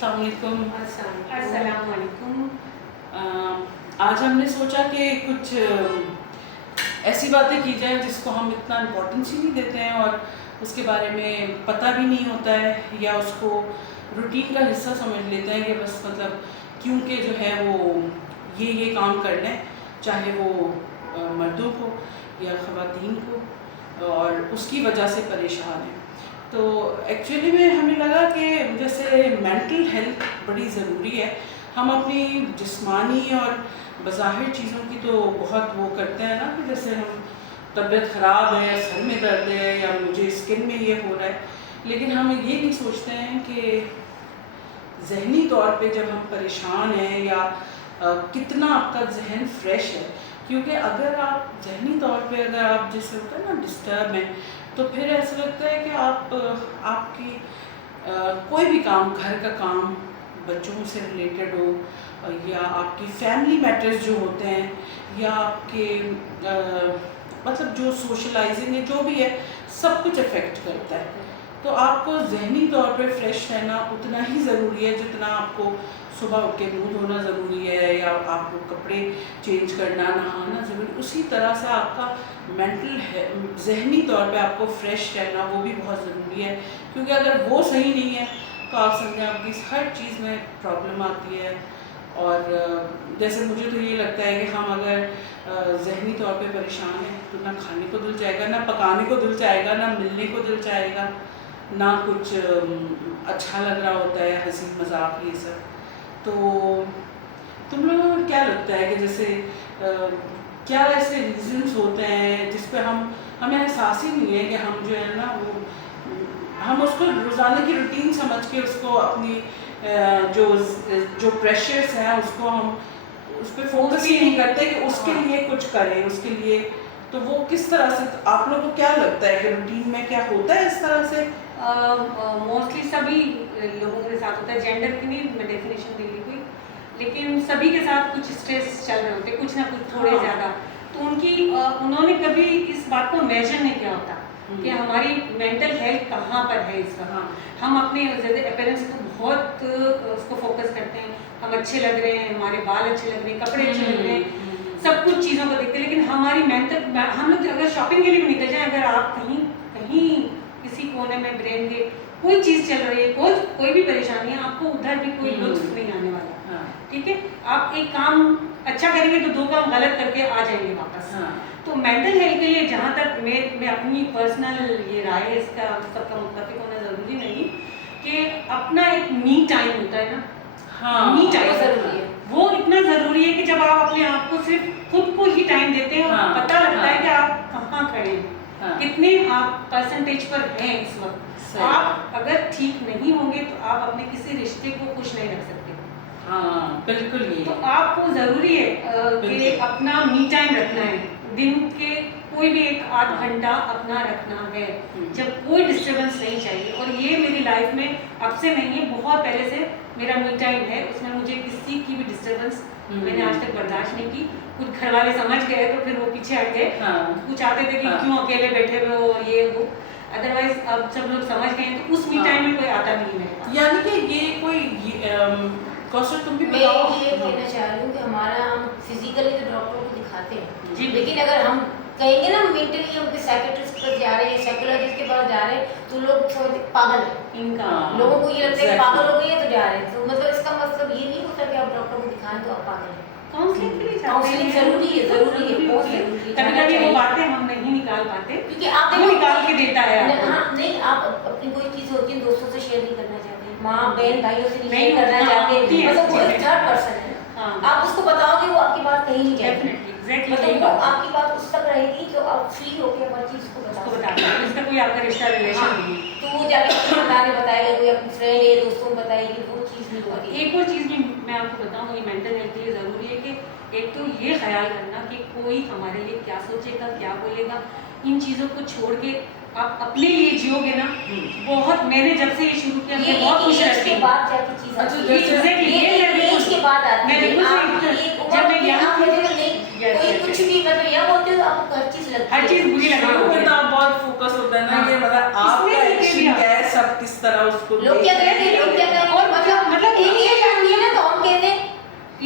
अस्सलाम वालेकुम। अस्सलाम वालेकुम। आज हमने सोचा कि कुछ ऐसी बातें की जाए जिसको हम इतना इम्पोर्टेंस ही नहीं देते हैं और उसके बारे में पता भी नहीं होता है या उसको रूटीन का हिस्सा समझ लेते हैं कि बस मतलब क्योंकि जो है वो ये काम कर लें, चाहे वो मर्दों को या ख़वातीन को, और उसकी वजह से परेशान हैं। तो एक्चुअली में हमें लगा कि जैसे मेंटल हेल्थ बड़ी ज़रूरी है। हम अपनी जिस्मानी और बज़ाहिर चीज़ों की तो बहुत वो करते हैं ना, कि जैसे हम तबीयत ख़राब है, सर में दर्द है या मुझे स्किन में ये हो रहा है, लेकिन हम ये नहीं सोचते हैं कि ज़हनी तौर पे जब हम परेशान हैं या कितना आपका जहन फ्रेश है। क्योंकि अगर आप ज़हनी तौर पे अगर आप जैसे होता है ना डिस्टर्ब हैं, तो फिर ऐसा लगता है कि आपकी कोई भी काम, घर का काम, बच्चों से रिलेटेड हो या आपकी फैमिली मैटर्स जो होते हैं या आपके मतलब जो सोशलाइजिंग है, जो भी है, सब कुछ अफेक्ट करता है। तो आपको ज़हनी तौर पे फ्रेश रहना उतना ही ज़रूरी है जितना आपको सुबह उठ के मुँह धोना ज़रूरी है या आपको कपड़े चेंज करना, नहाना ज़रूरी। उसी तरह से आपका मेंटल है, ज़हनी तौर पे आपको फ्रेश रहना वो भी बहुत ज़रूरी है। क्योंकि अगर वो सही नहीं है तो आप समझें आपकी हर चीज़ में प्रॉब्लम आती है। और जैसे मुझे तो ये लगता है कि हम अगर ज़हनी तौर पे परेशान हैं तो ना खाने को दिल चाहेगा, ना पकाने को दिल चाहेगा, ना मिलने को दिल चाहेगा, ना कुछ अच्छा लग रहा होता है, हंसी मजाक ये सब। तो तुम लोगों को क्या लगता है कि जैसे क्या ऐसे रीजंस होते हैं जिस पे हमें एहसास ही नहीं है कि हम जो है ना वो हम उसको रोज़ाना की रूटीन समझ के उसको अपनी जो प्रेशर्स हैं उसको हम उस पर फोकस ही नहीं करते कि उसके लिए कुछ करें, उसके लिए। तो वो किस तरह से, आप लोगों को क्या लगता है कि रूटीन में क्या होता है इस तरह से? मोस्टली सभी लोगों के साथ होता है, जेंडर की नहीं मैं डेफिनेशन दे रही कोई, लेकिन सभी के साथ कुछ स्ट्रेस चल रहे होते हैं, कुछ ना कुछ थोड़े ज़्यादा। तो उन्होंने कभी इस बात को मेजर नहीं किया होता कि हमारी मेंटल हेल्थ कहाँ पर है इस वक्त। हम अपने जैसे अपीयरेंस को बहुत उसको फोकस करते हैं, हम अच्छे लग रहे हैं, हमारे बाल अच्छे लग रहे हैं, कपड़े अच्छे लग रहे हैं, सब कुछ चीज़ों को देखते हैं। लेकिन हमारी मेंटल, हम लोग अगर शॉपिंग के लिए भी निकल जाए, अगर आप कहीं किसी कोने में ब्रेन के कोई चीज़ चल रही है, कोई भी परेशानी है, आपको उधर भी कोई लुत्फ नहीं आने वाला। ठीक है, आप एक काम अच्छा करेंगे तो दो काम गलत करके आ जाएंगे वापस। तो मेंटल हेल्थ के लिए जहाँ तक मैं अपनी पर्सनल ये राय है, इसका सबका मुत्तफिक होना ज़रूरी नहीं, कि अपना एक मी टाइम होता है ना, मी टाइम ज़रूरी है। वो इतना ज़रूरी है कि जब आप अपने आप को सिर्फ खुद को ही टाइम देते हैं और पता लगता है कि आप कहाँ खड़े हैं, कितने आप परसेंटेज पर हैं इस वक्त। आप अगर ठीक नहीं होंगे तो आप अपने किसी रिश्ते को खुश नहीं रख सकते। हाँ बिल्कुल। ये तो आपको ज़रूरी है कि अपना मी टाइम रखना है, दिन के कोई भी एक आध घंटा अपना रखना है जब कोई डिस्टर्बेंस नहीं चाहिए। और ये मेरी लाइफ में अब से नहीं है, बहुत पहले से मेरा मी टाइम है, उसमें मुझे किसी की भी डिस्टर्बेंस मैंने आज तक बर्दाश्त नहीं की। कुछ घर वाले समझ गए तो फिर वो पीछे हट गए, कुछ आते थे कि क्यों अकेले बैठे हुए हो ये वो, अदरवाइज अब सब लोग समझ गए तो उस मी टाइम में कोई आता नहीं है। यानी कि ये कोई कौशल तुम भी मैं ये कहना चाह रही हूँ कि हमारा हम फिजिकली तो डॉक्टर को दिखाते हैं जी, लेकिन अगर हम कहेंगे ना मेंटली हम साइकियाट्रिस्ट पर जा रहे हैं, साइकोलॉजिस्ट के पास जा रहे हैं, तो लोग समझते पागल है इनका, लोगों को ये लगता है कि पागल हो गई है तो जा रहे हैं। तो मतलब इसका मतलब ये नहीं होता कि आप डॉक्टर को दिखाएं तो आप पागल हैं। काउंसलिंग के लिए काउंसलिंग जरूरी है, बहुत जरूरी है। कभी-कभी वो बातें हम नहीं निकाल पाते क्योंकि आप वो निकाल के देता है आपको। हाँ नहीं, आप अपनी कोई चीज़ होती है दोस्तों से शेयर नहीं करना चाहते, माँ बहन भाइयों से नहीं शेयर करना चाहते, मतलब वो एक थर्ड पर्सन है। आप उसको बताओगे वो आपकी बात कहीं नहीं जाएगी, मतलब वो आपकी बात उस तक रहेगी तो आप फ्री होकर हर चीज़ को बताओगे, इसका कोई आपका रिश्ता रिलेशन नहीं है। तो वो जाके अपने बताएगा, कोई अपनी फ्रेंड या दोस्तों को बताएगी, वो चीज़ नहीं होती। एक और चीज़ भी मैं आपको बताऊँ, ये मेंटल हेल्थ के लिए ज़रूरी है कि एक तो ये ख्याल करना कि कोई हमारे लिए क्या सोचेगा, क्या बोलेगा, इन चीज़ों को छोड़ के आप अपने लिए जियोगे ना, बहुत, मैंने जब से ये शुरू किया मैं बहुत खुश रहती हूँ। बाद जाके चीज़ अच्छा, आती है, ये एज के बाद आती है। जब मैं यहाँ कोई कुछ भी मतलब यह बोलते हो आपको हर चीज़ लगती है, हर चीज़ बुरी लगती है, तो बहुत फोकस होता है ना, ये मतलब आपका एक्शन क्या है, सब किस तरह उसको लोग क्या कहेंगे, लोग क्या कहेंगे, और मतलब एक एज आती है ना तो हम कहते हैं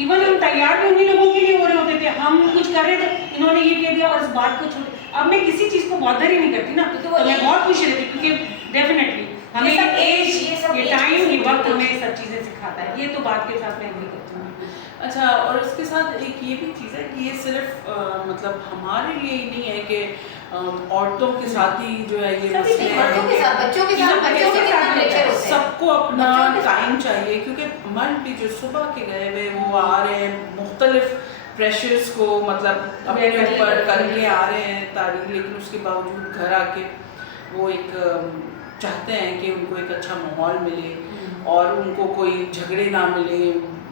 इवन हम तैयार भी उन्हीं लोगों के लिए हो रहे होते थे, हम कुछ कर रहे थे, इन्होंने ये कह दिया और इस बात को छोड़। अब मैं किसी चीज को बॉदर ही नहीं करती ना, क्योंकि तो वो मैं बहुत खुश रहती, क्योंकि डेफिनेटली हमें ये सब एज, सब ये age टाइम, ये की वक्त सब हमें सब चीजें सिखाता है। ये तो बात के साथ मैं एग्री करती हूँ। अच्छा, और उसके साथ एक ये भी चीज़ है कि ये सिर्फ मतलब हमारे लिए ही नहीं है कि औरतों के साथ ही जो है ये सभी मसले मर्दों के साथ, बच्चों के साथ, बच्चों के साथ लेक्चर होते हैं। सबको अपना बच्चों के साथ। टाइम चाहिए, क्योंकि मर्द भी जो सुबह के गए हुए वो आ रहे हैं मुख्तलिफ प्रेशर्स को मतलब अपने ऊपर करके आ रहे हैं तारीख, लेकिन उसके बावजूद घर आके वो एक चाहते हैं कि उनको एक अच्छा माहौल मिले और उनको कोई झगड़े ना मिले,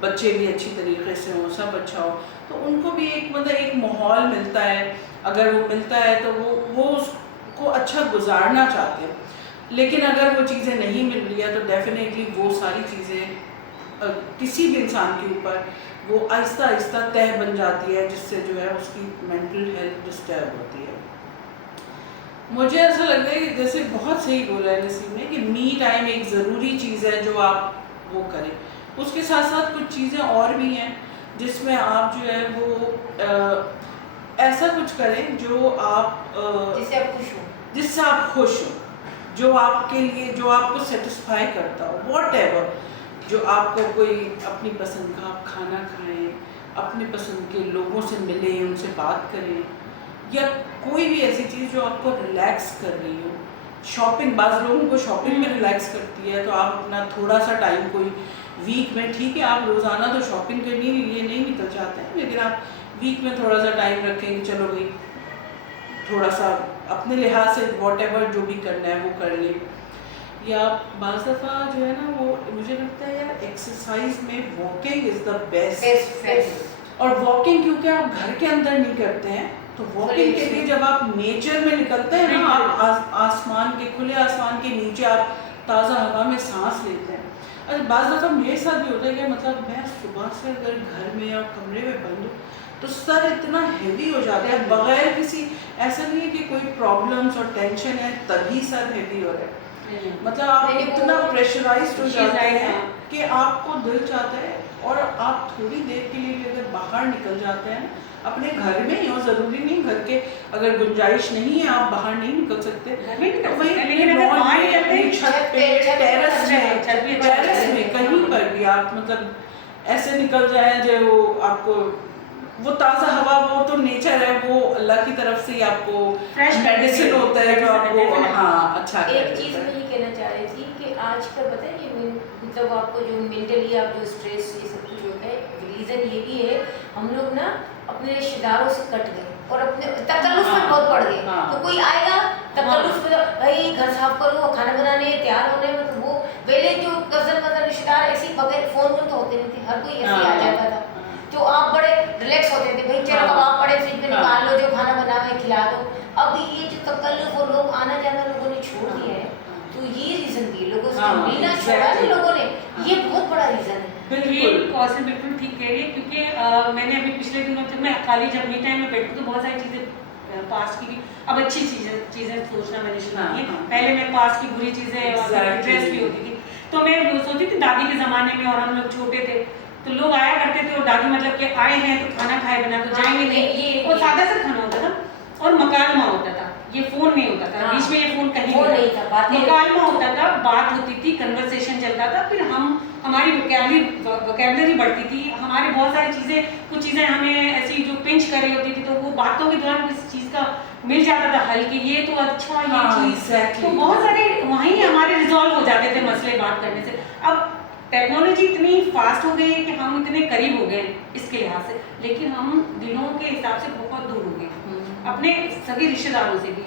बच्चे भी अच्छी तरीके से हों, सब अच्छा हो, तो उनको भी एक मतलब एक माहौल मिलता है। अगर वो मिलता है तो वो उसको अच्छा गुजारना चाहते हैं। लेकिन अगर वो चीज़ें नहीं मिल रही है तो डेफिनेटली वो सारी चीज़ें किसी भी इंसान के ऊपर वो आहिस्ता आहिस्ता तय बन जाती है, जिससे जो है उसकी मेंटल हेल्थ डिस्टर्ब होती है। मुझे ऐसा लगता है कि जैसे बहुत सही बोला है नसीम ने कि मी टाइम एक ज़रूरी चीज़ है जो आप वो करें। उसके साथ साथ कुछ चीज़ें और भी हैं जिसमें आप जो है वो ऐसा कुछ करें जो आप जिससे आप खुश हो, जिससे आप खुश हो, जो आपके लिए, जो आपको सेटिस्फाई करता हो, वॉटएवर, जो आपको कोई अपनी पसंद का आप खाना खाएं, अपने पसंद के लोगों से मिलें, उनसे बात करें, या कोई भी ऐसी चीज़ जो आपको रिलैक्स कर रही हो। शॉपिंग, बाज़ लोगों को शॉपिंग में रिलैक्स करती है, तो आप अपना थोड़ा सा टाइम कोई वीक में, ठीक है आप रोज़ाना तो शॉपिंग करने के लिए नहीं निकल जाते हैं, लेकिन आप वीक में थोड़ा सा टाइम रखें कि चलो भाई थोड़ा सा अपने लिहाज से वॉटएवर जो भी करना है वो कर लें। या बाज़ दफ़ा जो है ना वो मुझे लगता है यार एक्सरसाइज में वॉकिंग इज़ द बेस्ट। और वॉकिंग क्योंकि आप घर के अंदर नहीं करते हैं, तो वॉकिंग के लिए जब आप नेचर में निकलते हैं ना, आप आसमान के, खुले आसमान के नीचे आप ताज़ा हवा में सांस लेते हैं। और बाज़ दफ़ा मेरे साथ भी होता है कि मतलब मैं सुबह से अगर घर में और कमरे में बंद हूँ तो सर इतना हेवी हो जाता है, बगैर किसी, ऐसा नहीं है कि कोई प्रॉब्लम्स और टेंशन है तभी सर हेवी हो रहा है, मतलब आप इतना प्रेशराइज्ड हो जाते हैं कि आपको दिल चाहता है, और आप थोड़ी देर के लिए भी अगर बाहर निकल जाते हैं अपने घर में ही हो, ज़रूरी नहीं घर के अगर गुंजाइश नहीं है आप बाहर नहीं निकल सकते, तो वही छत पे, टेरेस में कहीं पर भी आप मतलब ऐसे निकल जाए जो आपको वो ताज़ा हवा, वो तो नेचर है, वो अल्लाह की तरफ से ही आपको मेडिसिन होता है जो आपको अच्छा। एक चीज़ मैं ये कहना चाह रही थी कि आज का पता है कि मतलब आपको जो मेंटली आप जो स्ट्रेस ये सब कुछ होता है, रीज़न ये भी है हम लोग ना अपने रिश्तेदारों से कट गए और अपने तकल्लुफ़ में बहुत पड़ गए। तो कोई आएगा तकल्लुफ़ में, भाई घर साफ करो, खाना बनाने तैयार होने में, तो वो पहले जो कज़न रिश्तेदार ऐसे बगैर फ़ोन में तो होते नहीं थे, हर कोई ऐसे आ जाता था, तो आप बड़े रिलैक्स होते थे, भाई चलो कबाब पड़े फ्रिज में निकाल लो, जो खाना बना है खिला दो। अब ये जो तकल्लुफ़ वो लोग आना जाना लोगों ने छोड़ दिया है, तो ये रीज़न भी लोगों से मिलना छोड़ा है लोगों ने, ये बहुत बड़ा रीज़न है। बिल्कुल ठीक कह रही है, क्योंकि मैंने अभी पिछले दिनों जब मैं खाली जब मी टाइम में बैठी तो बहुत सारी चीज़ें पास की थी, अब अच्छी चीज़ें सोचना मैंने शुरू की। पहले मैं पास की बुरी चीज़ें और इंटरेस्ट भी होती थी, तो मैं सोचती थी दादी के ज़माने में और हम लोग छोटे थे तो लोग आया करते थे और दादी मतलब कि आए हैं तो खाना खाए बिना तो जाएंगे नहीं, और सादा सा खाना होता था और मकालमा होता था, ये फोन नहीं होता था, बीच में ये फोन कहीं नहीं था, मकालमा होता था, बात होती थी, कन्वर्सेशन चलता था, फिर हमारी वोकैबुलरी बढ़ती थी, हमारे बहुत सारी चीज़ें, कुछ चीज़ें हमें ऐसी जो पिंच कर रही होती थी तो वो बातों के दौरान किसी चीज़ का मिल जाता था हल कि ये तो अच्छा ये चीज़, तो बहुत सारे वहीं हमारे रिजॉल्व हो जाते थे मसले बात करने से। अब टेक्नोलॉजी इतनी फास्ट हो गई है कि हम इतने करीब हो गए इसके लिहाज से, लेकिन हम दिलों के हिसाब से बहुत दूर हो गए अपने सभी रिश्तेदारों से भी,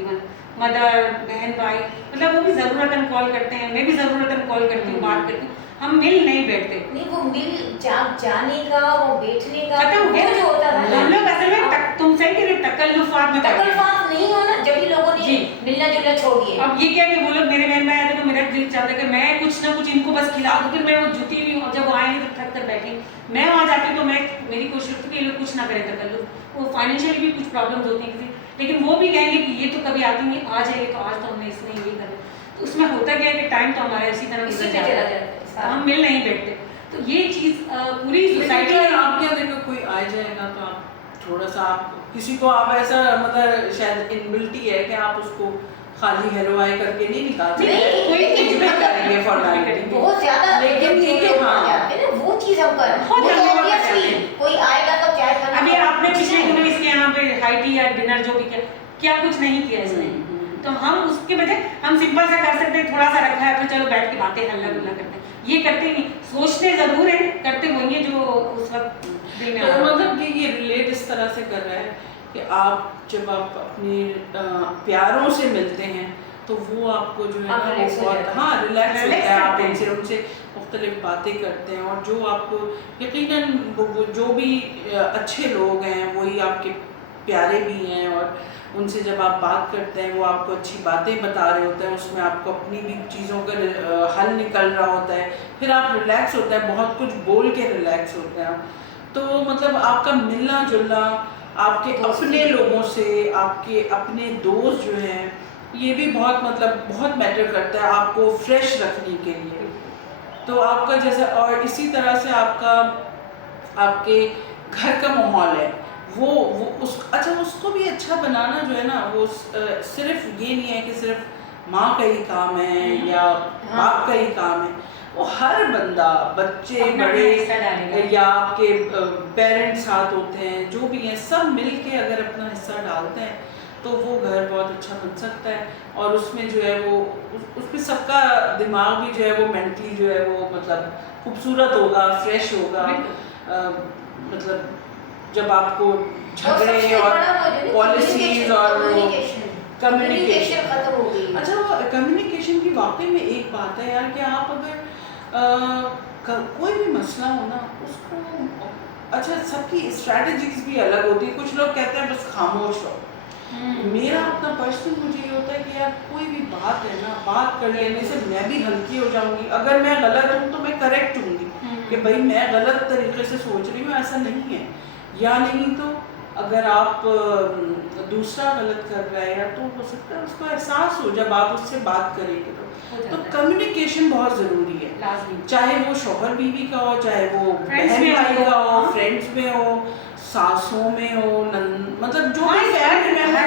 मदर बहन भाई, मतलब वो भी ज़रूरतन कॉल करते हैं, मैं भी ज़रूरतन कॉल करती हूँ, बात करती हूँ, हम मिल नहीं बैठते। नहीं वो मिल जाने का, वो बैठने का खत्म हो गया जो होता था, हम लोग असल में तुम सही कह रहे तकल्लुफ़ात में नहीं होना, जब भी लोगों ने मिलना जुलना छोड़ दिया। अब ये क्या कि वो लोग मेरे बहन भाई आते तो मेरा दिल चाहता है कि मैं कुछ ना कुछ इनको बस खिला दूँ, फिर मैं वो जुटी हुई और जब आएंगे तो थक कर बैठी, मैं वहाँ जाती तो मैं मेरी कोशिश होती कि ये लोग कुछ ना करें तकल्लुफ़, वो फाइनेंशियली भी कुछ प्रॉब्लम्स होती हैं किसी, लेकिन वो भी कहेंगे कि ये तो कभी आती नहीं, आ जाएगी तो आज तो हमने इसमें ये करें, तो उसमें होता क्या है कि टाइम तो हमारा इसी तरह गुजर जाता है, हम मिल नहीं बैठते। तो ये चीज़ पूरी सोसाइटी सोसाइटी में आपके अंदर देखो कोई आ जाएगा तो आप थोड़ा सा आप किसी को आप ऐसा मतलब शायद इनबिल्टी है कि आप उसको खाली हेलो हाय करके नहीं निकालते करेंगे फॉर्मेलिटी बहुत ज्यादा लेकिन ये कि हाँ वो चीज हम कर कोई आएगा तो क्या करना। अभी आपने पिछले दिनों इसके यहाँ पे हाई टी या डिनर जो भी क्या कुछ नहीं किया इसने, तो हम उसके बजाय हम सिंपल सा कर सकते हैं, थोड़ा सा रखा है तो चलो बैठ के बातें हल्ला गुल्ला करते हैं, ये करते नहीं, सोचते जरूर है, करते वही है जो उस वक्त दिल में तो मतलब कि ये रिलेट इस तरह से कर रहा है कि आप जब आप अपने प्यारों से मिलते हैं तो वो आपको जो है ना बहुत हाँ रिलैक्स होता है, आप उनसे मुख्तलिफ बातें करते हैं और जो आपको यकीनन वो जो भी अच्छे लोग हैं वही आपके प्यारे भी हैं और उनसे जब आप बात करते हैं वो आपको अच्छी बातें बता रहे होते हैं, उसमें आपको अपनी भी चीज़ों का हल निकल रहा होता है, फिर आप रिलैक्स होता है, बहुत कुछ बोल के रिलैक्स होते हैं आप। तो मतलब आपका मिलना जुलना आपके अपने लोगों से, आपके अपने दोस्त जो हैं ये भी बहुत मतलब बहुत मैटर करता है आपको फ्रेश रखने के लिए। तो आपका जैसा और इसी तरह से आपके घर का माहौल है वो उस अच्छा उसको भी अच्छा बनाना जो है ना वो सिर्फ ये नहीं है कि सिर्फ माँ का ही काम है या बाप का ही काम है, वो हर बंदा बच्चे बड़े या आपके पेरेंट्स साथ होते हैं जो भी हैं सब मिल के अगर अपना हिस्सा डालते हैं तो वो घर बहुत अच्छा बन सकता है और उसमें जो है वो उसमें सबका दिमाग भी जो है वो मेंटली जो है वो मतलब खूबसूरत होगा, फ्रेश होगा। मतलब जब आपको झगड़े और पॉलिसीज और कम्युनिकेशन खत्म हो गई। अच्छा वो कम्युनिकेशन की वाकई में एक बात है यार कि आप अगर कोई भी मसला हो ना उसको अच्छा सबकी स्ट्रैटेजीज भी अलग होती है, कुछ लोग कहते हैं बस खामोश रहो, मेरा अपना पर्सनल मुझे ये होता है कि यार कोई भी बात है ना बात कर लेने से मैं भी हल्की हो जाऊंगी, अगर मैं गलत हूँ तो मैं करेक्ट हूँगी कि भाई मैं गलत तरीके से सोच रही हूँ, ऐसा नहीं है। या नहीं तो अगर आप दूसरा गलत कर रहा है या तो हो सकता है उसको एहसास हो जब आप उससे बात करेंगे तो कम्युनिकेशन बहुत ज़रूरी है, चाहे वो शौहर बीवी का हो, चाहे वो बहन भाई का हो, फ्रेंड्स में हो, सासों में हो, मतलब जो भी फैमिली मेंबर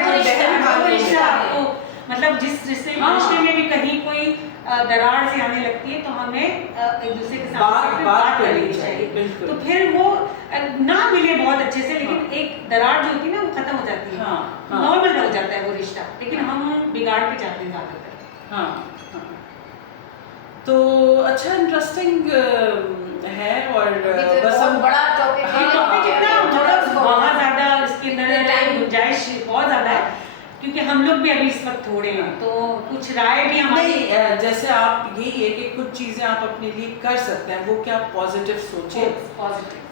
आपको मतलब जिस रिश्ते में भी कहीं कोई दरार से आने लगती है तो हमें एक दूसरे के साथ बात करनी चाहिए, तो फिर वो ना मिले बहुत अच्छे से लेकिन एक दरार जो होती है ना वो खत्म हो जाती है, नॉर्मल हो जाता है वो रिश्ता, लेकिन हम बिगाड़ पे जाते हैं ज़्यादातर। हाँ तो अच्छा इंटरेस्टिंग है और बस हम बड़ा टॉपिक है जितना बहुत ज़्यादा इसके अंदर गुंजाइश बहुत ज़्यादा है क्योंकि हम लोग भी अभी इस वक्त थोड़े हैं तो कुछ राय भी हमारी जैसे आप यही है कि कुछ चीज़ें आप अपने लिए कर सकते हैं, वो क्या पॉजिटिव सोचें,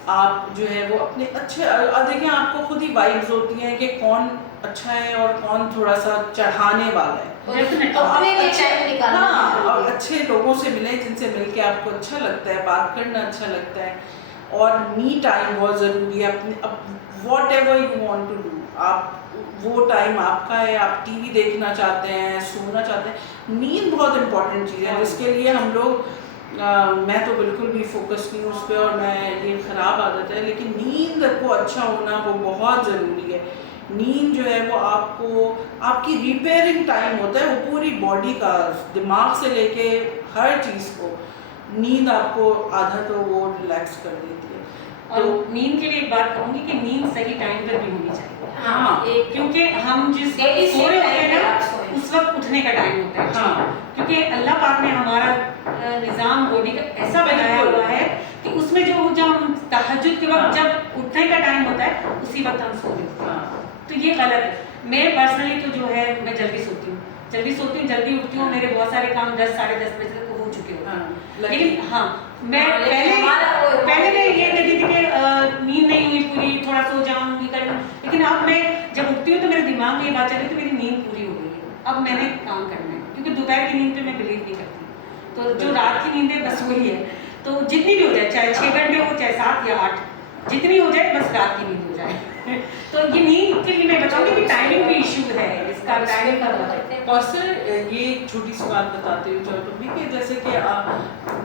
आप जो है वो अपने अच्छे देखिए आपको खुद ही वाइब्स होती हैं कि कौन अच्छा है और कौन थोड़ा सा चढ़ाने वाला है। हाँ और अच्छे लोगों से मिलें जिनसे मिलके आपको अच्छा लगता है, बात करना अच्छा लगता है और मी टाइम बहुत ज़रूरी है। अपने whatever you want to do, आप वो टाइम आपका है, आप टीवी देखना चाहते हैं, सोना चाहते हैं, नींद बहुत इंपॉर्टेंट चीज़ है जिसके लिए हम लोग मैं तो बिल्कुल भी फोकस नहीं हूँ उस पर और मैं ये ख़राब आदत है, लेकिन नींद को अच्छा होना वो बहुत ज़रूरी है। नींद जो है वो आपको आपकी रिपेयरिंग टाइम होता है, वो पूरी बॉडी का दिमाग से लेके हर चीज़ को नींद आपको आधा तो वो रिलैक्स कर देती है। और नींद के लिए एक बात कहूँगी कि नींद सही टाइम पर भी होनी चाहिए। हाँ क्योंकि हम जिस सो रहे होते हैं ना उस वक्त उठने का टाइम होता है। हाँ क्योंकि अल्लाह पाक ने हमारा निज़ाम बॉडी का ऐसा बनाया हुआ है कि उसमें जो हम तहज्जुद के वक्त जब उठने का टाइम होता है उसी वक्त हम सो रहे हैं, तो ये गलत है। मैं पर्सनली तो जो है मैं जल्दी सोती हूँ, जल्दी उठती हूँ, मेरे बहुत सारे काम 10 साढ़े 10 बजे तक हो चुके होते हैं। लेकिन हाँ मैं पहले मैं ये कहती थी कि नींद नहीं हुई पूरी, थोड़ा सो जाऊँगी कर, लेकिन अब मैं जब उठती हूँ तो मेरे दिमाग में ये बात चल रही है तो मेरी नींद पूरी हो गई है, अब मैंने काम करना है क्योंकि दोपहर की नींद पे मैं बिलीव नहीं करती, तो जो रात की नींद है बस वही है, तो जितनी भी हो जाए चाहे 6 घंटे हो चाहे 7 या 8 जितनी हो जाए बस रात की नींद हो जाए। तो ये नींद के लिए मैं बताऊँगी कि टाइमिंग भी इशू है इसका। इसका टाइम कब करते हैं। और सर ये एक छोटी सी बात बताते हुए चलो तुम भी कि जैसे कि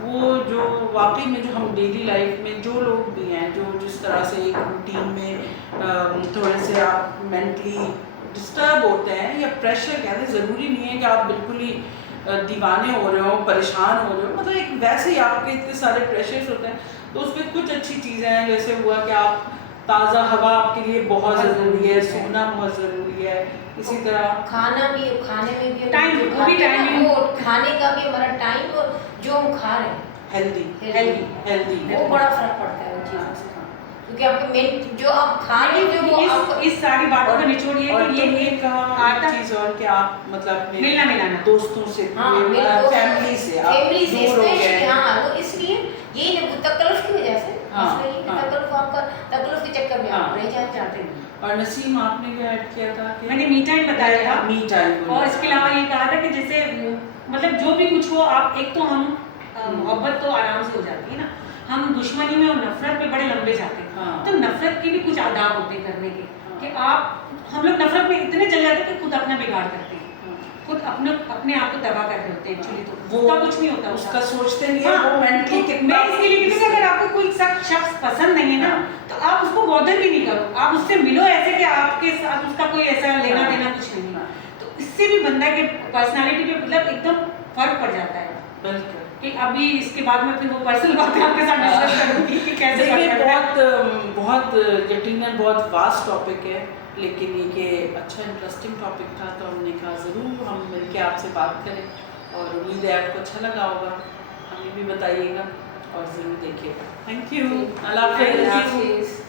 वो जो वाकई में जो हम डेली लाइफ में जो लोग भी हैं जो जिस तरह से एक रूटीन में थोड़े से आप मेंटली डिस्टर्ब होते हैं या प्रेशर कहते हैं, ज़रूरी नहीं है कि आप बिल्कुल ही दीवाने हो रहे हो, परेशान हो रहे हो, मतलब एक वैसे ही आपके इतने सारे प्रेशर्स होते हैं, तो उसमें कुछ अच्छी चीज़ें हैं जैसे हुआ कि आप ताज़ा हवा आपके लिए बहुत ज़रूरी है, सोना बहुत ज़रूरी है, इसी तरह खाना भी, खाने में भी टाइम, जो वो भी खाते हैं टाइम, ना, वो खाने का भी हमारा टाइम और जो हम खा रहे हैं हेल्दी वो बड़ा फर्क पड़ता है उन चीज़ों से, क्योंकि आपके मेन जो आप खा रहे हो वो आपको इस सारी बातों का निचोड़ ये और है कि ये एक चीज़ और कि आप मतलब अपने मिलाना दोस्तों से फैमिली से दूर हो गए। हाँ, वो इसलिए यही ना तकल्लुफ़ की वजह से, तकल्लुफ़ आपका तकल्लुफ़ के चक्कर में आप रह जाते हैं। और नसीम आपने क्या ऐड किया था कि मैंने मी टाइम बताया था, मी टाइम, और इसके अलावा ये कहा था कि जैसे मतलब जो भी कुछ हो, आप एक तो हम मोहब्बत तो आराम से हो जाती है ना, हम दुश्मनी में और नफरत में बड़े लंबे जाते हैं, तो नफरत के भी कुछ आदाब होते हैं करने के, कि हम लोग नफरत में इतने चले जाते हैं कि खुद अपना बिगाड़ करते हैं, खुद अपने आप को तबाह कर रहे होते हैं एक्चुअली, तो उसका कुछ नहीं होता, उसका सोचते नहीं है वो मेंटली कितना। मैं इसके लिए कहती हूँ अगर आपको कोई शख्स पसंद नहीं है ना, तो आप उसको बॉदर भी नहीं करो, आप उससे मिलो ऐसे कि आपके साथ उसका कोई ऐसा लेना देना कुछ नहीं है, तो इससे भी बंदा के पर्सनालिटी पे मतलब एकदम फर्क पड़ जाता है। बिल्कुल, कि अभी इसके बाद में फिर वो पर्सनल बातें आपके साथ डिस्कस करूंगी कि कैसे ये बहुत यकीनन बहुत वास्ट टॉपिक है, लेकिन ये कि अच्छा इंटरेस्टिंग टॉपिक था, तो हमने कहा ज़रूर हम मिलके आपसे बात करें, और उम्मीद है आपको अच्छा लगा होगा, हमें भी बताइएगा और ज़रूर देखिएगा। थैंक यू, अल्लाह हाफ़िज़।